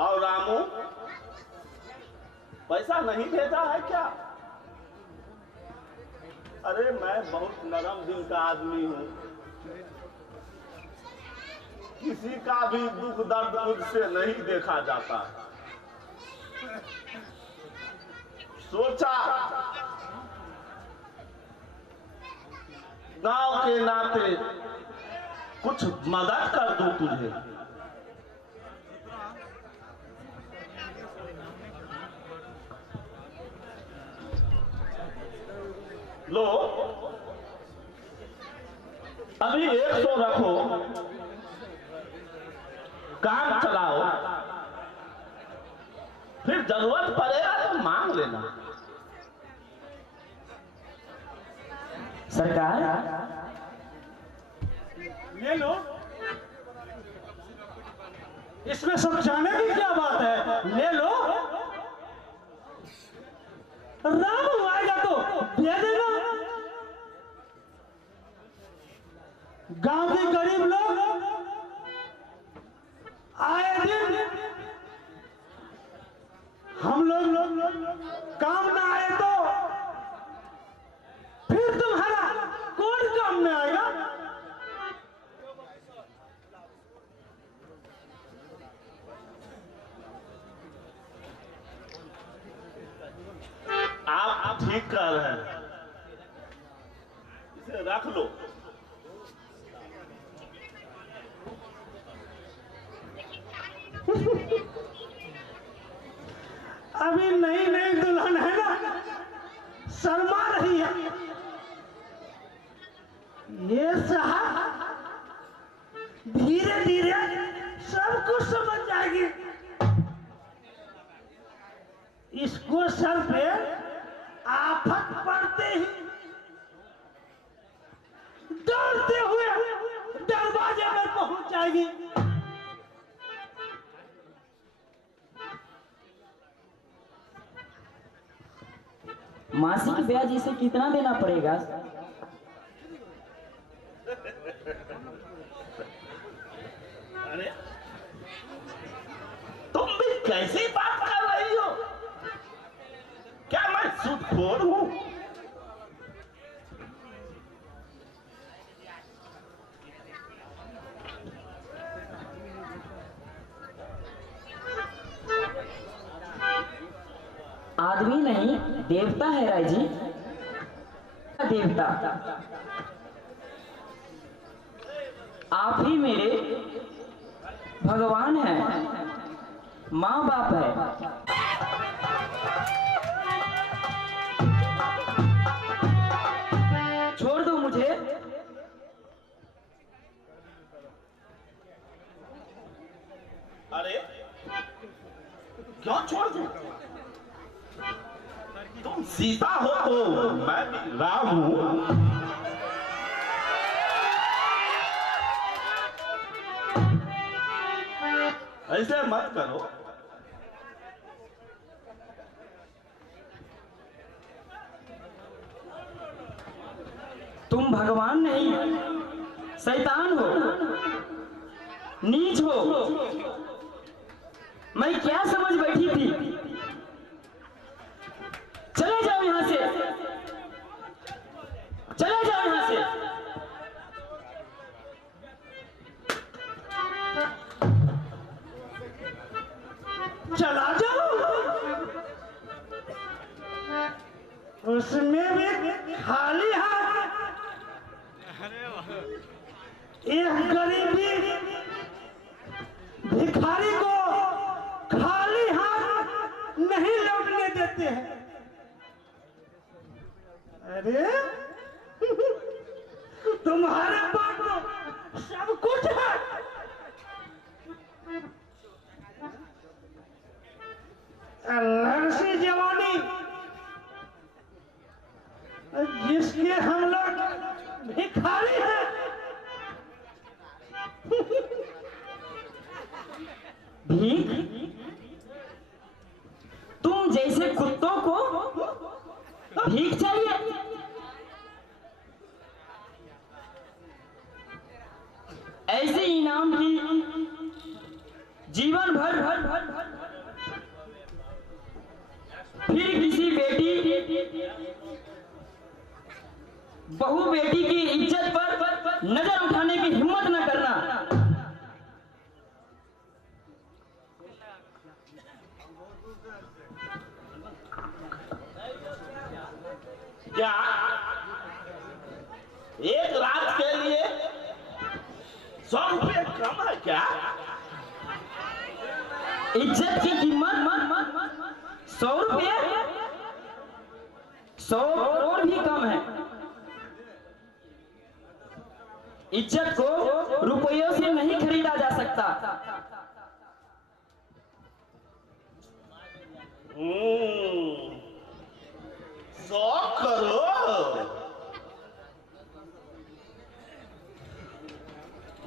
और रामू पैसा नहीं भेजा है क्या? अरे मैं बहुत नरम दिल का आदमी हूं, किसी का भी दुख दर्द मुझसे नहीं देखा जाता। सोचा गांव के नाते कुछ मदद कर दूं तुझे। लो अभी 100 रखो, काम चलाओ, फिर जरूरत पड़ेगा तो मांग लेना। सरकार ले लो, इसमें समझाने की क्या बात है, ले लो। राम आएगा तो दे देना। गांव के गरीब लोग आए दिन हम लोग काम ना आए तो फिर तुम्हारा कौन काम में आएगा? आप ठीक कर रहे हैं, इसे रख लो। अभी नई नई दुल्हन है ना, शर्मा रही है। ये साहब धीरे धीरे सब कुछ समझ जाएगी। इसको सर पे आफत पड़ते ही दौड़ते हुए दरवाजे में पहुंच जाएगी। मासिक ब्याज इसे कितना देना पड़ेगा? अरे तुम भी कैसी बात कर रही हो? क्या मैं सूदखोर हूं? आदमी नहीं देवता है राय जी, देवता। आप ही मेरे भगवान हैं, माँ बाप है। छोड़ दो मुझे। अरे क्यों छोड़ दूं? तुम सीता हो तो मैं भी राम हूं। ऐसे मत करो। तुम भगवान नहीं, शैतान हो, नीच हो। मैं क्या समझ बैठी थी? चले जाओ यहां से, चले जाओ यहां से। चला जाओ, उसमें भी खाली हाथ। एक गरीबी भिखारी को खाली हाथ नहीं लौटने देते हैं। अरे तुम्हारे पास तो सब कुछ है। लड़सी जवानी जिसके हम लोग भिखारी हैं। भीख? तुम जैसे कुत्तों को भीख चाहिए? ऐसे इनाम की जीवन भर फिर किसी बेटी बहू बेटी की इज्जत पर नजर उठाने की हिम्मत न करना। क्या एक रात के लिए 100 रुपये कम है क्या? इज्जत की कीमत 100 रुपये, 100 करोड़ भी कम है। इज्जत को रुपयों से नहीं खरीदा जा सकता। 100 करोड़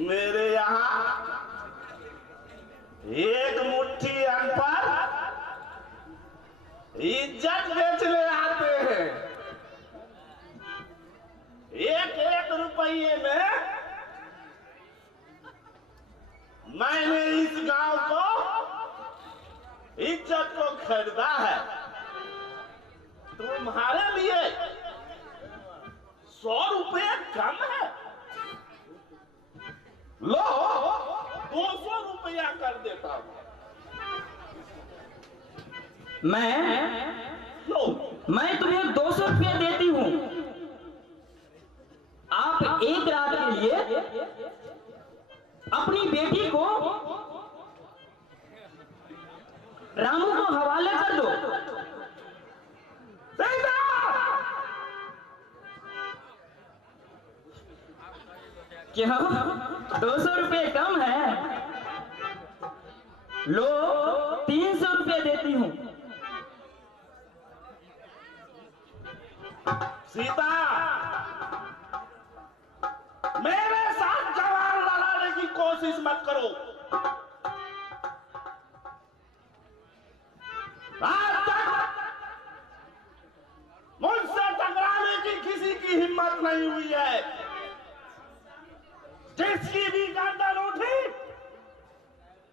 मेरे यहाँ एक मुट्ठी अनपढ़ इज्जत बेचने आते हैं। एक रुपये में मैंने इस गांव को इज्जत को खरीदा है। तुम्हारे लिए 100 रुपये कम है। लो 200 रुपया कर देता हूं। मैं तुम्हें 200 रुपये देती हूं। आप एक रात के लिए अपनी बेटी को रामू को हवाले कर दो। क्या 200 रुपये कम है? लो 300 रुपये देती हूं। सीता, मेरे साथ जवान लड़ाने की कोशिश मत करो। आज तक मुझसे टकराने की किसी की हिम्मत नहीं हुई है। जिसकी भी गर्दन उठी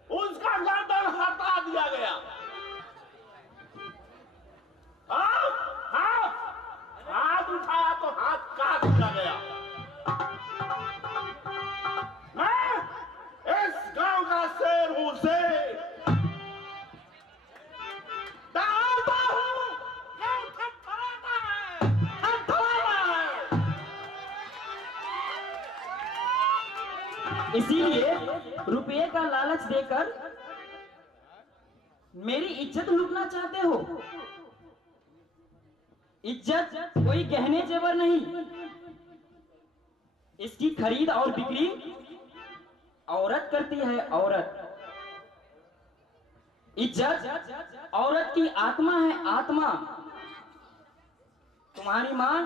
उसका गर्दन हटा दिया गया। हाथ उठाया तो हाथ काट दिया गया। मैं इस गांव का शेर हूं, शेर। दौड़ता हूं, ये थरथराता है, थरथराता है। इसीलिए रुपये का लालच देकर मेरी इज्जत लूटना चाहते हो। इज्जत कोई गहने जेवर नहीं, इसकी खरीद और बिक्री औरत करती है। औरत, इज्जत औरत की आत्मा है, आत्मा। तुम्हारी मां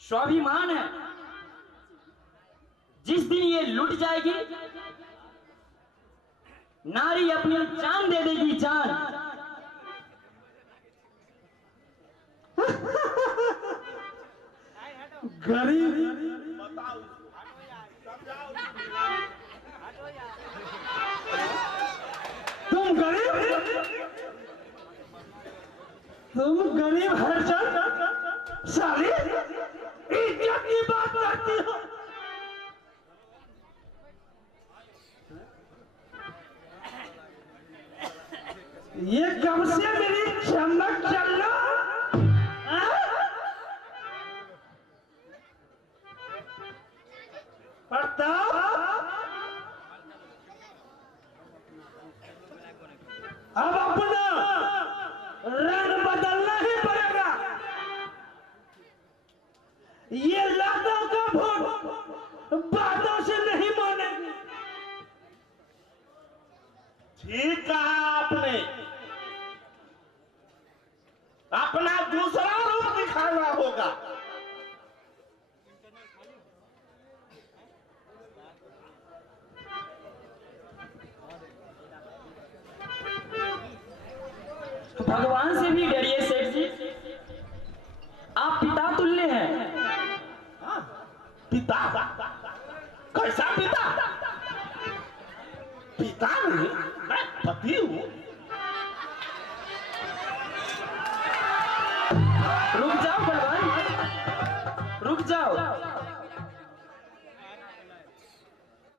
स्वाभिमान है। जिस दिन ये लुट जाएगी, नारी अपनी जान दे देगी, जान। गरीब, बताओ, समझाओ। तुम गरीब हरचंद साली इज्जत की बात करती हो। ये कब से मेरी चमक चल रहा? अब अपना रंग बदलना ही पड़ेगा। ये लातों का वोट बातों से नहीं मानेंगे। ठीक कहा आपने। अपना दूसरा रूप दिखाना होगा। भगवान से भी डरिए सेठ जी, आप पिता तुल्य हैं। पिता? कैसा पिता? पिता नहीं, मैं पति हूँ। रुक जाओ बलवान, रुक जाओ।